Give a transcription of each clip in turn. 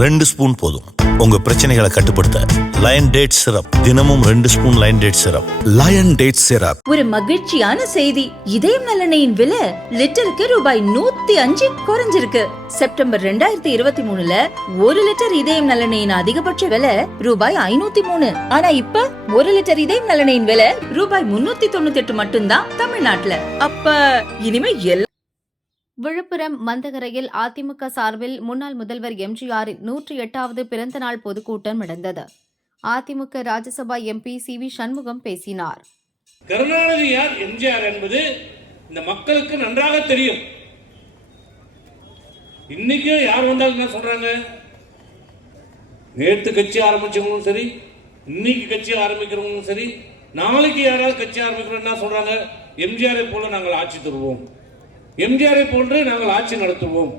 2 spoon போதும் உங்க பிரச்சனைகளை கட்டுப்படுத்த. லயன் டேட் சிரப், தினமும் 2 spoon Lion date syrup. Lion date syrup. ஒரு மகிழ்ச்சியான செய்தி. இதயம் நலனையின் விலை லிட்டருக்கு ரூபாய் 105 குறைஞ்சிருக்கு. செப்டம்பர் 2023ல 1 லிட்டர் இதயம் நலனையின் அதிகபட்ச விலை ரூபாய் 503. ஆனா இப்ப 1 லிட்டர் இதயம் நலனையின் விலை ரூபாய் 398 மட்டும்தான் தமிழ்நாட்டுல. அப்ப இனிமே விழுப்புரம் மந்தகரையில் அதிமுக சார்பில் முன்னாள் முதல்வர் எம்ஜிஆரின் 108வது பிறந்தநாள் பொதுக்கூட்டம் நடந்தது. அதிமுக ராஜ்யசபா எம்பி சி.வி. சண்முகம் பேசினார். கருணாநிதி யார், எம்ஜிஆர் என்பது இந்த மக்களுக்கு நன்றாக தெரியும். இன்னைக்கு யார் வந்தாலும் என்ன சொல்றாங்க, நேற்று கட்சி ஆரம்பிச்சவங்களும் சரி, இன்னைக்கு கட்சி ஆரம்பிக்கிறவங்களும் சரி, நாளைக்கு யாராவது கட்சி ஆரம்பிக்கிறோம் என்ன சொல்றாங்க, எம்ஜிஆரை போல நாங்கள் ஆட்சி தருவோம், எம்ஜிஆரை போன்று நாங்கள் ஆட்சி நடத்துவோம்,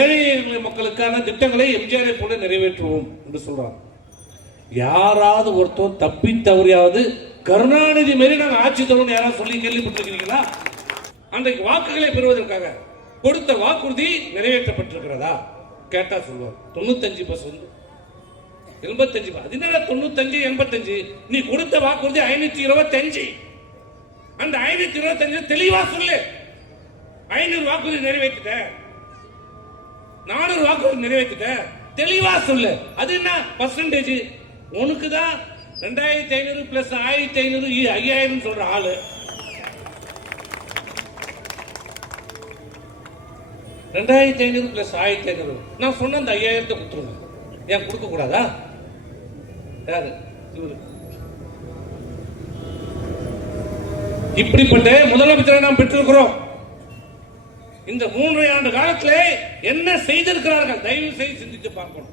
ஏழை மக்களுக்கான திட்டங்களை எம்ஜிஆரை போல நிறைவேற்றுவோம் என்று சொல்றாங்க. யாராவது ஒருத்தர் தப்பி தவறியாவது கருணாநிதி மாரி நாங்கள் ஆட்சி தருவோம் யாராவது சொல்லி கேள்விப்பட்டிருக்கிறீங்களா? அன்றைக்கு வாக்குகளை பெறுவதற்காக கொடுத்த வாக்குறுதி நிறைவேற்றப்பட்டிருக்கிறதா கேட்டா சொல்லுவார் 95%, 85%. அதனால 95, 85 நீ கொடுத்த வாக்குறுதி 525. அந்த 525 தெளிவா சொல்லு. 500 வாக்குறுதி நிறைவேற்றிட்ட, 400 வாக்குறுதி நிறைவேற்றிட்ட, தெளிவா சொல்லு. அது என்ன பர்சன்டேஜ்? உனக்கு தான் 2500 பிளஸ் 1500 5000 சொல்ற ஆளு. 2500 பிளஸ் 1500 நான் சொன்ன அந்த 5000 கொடுத்துருங்க. ஏன் கொடுக்க கூடாதா? யாரு இப்படிப்பட்ட முதலமைச்சரை நாம் பெற்றிருக்கிறோம். இந்த 3 ஆண்டு காலத்திலே என்ன செய்திருக்கிறார்கள் தயவு செய்து சிந்தித்து பார்க்கணும்.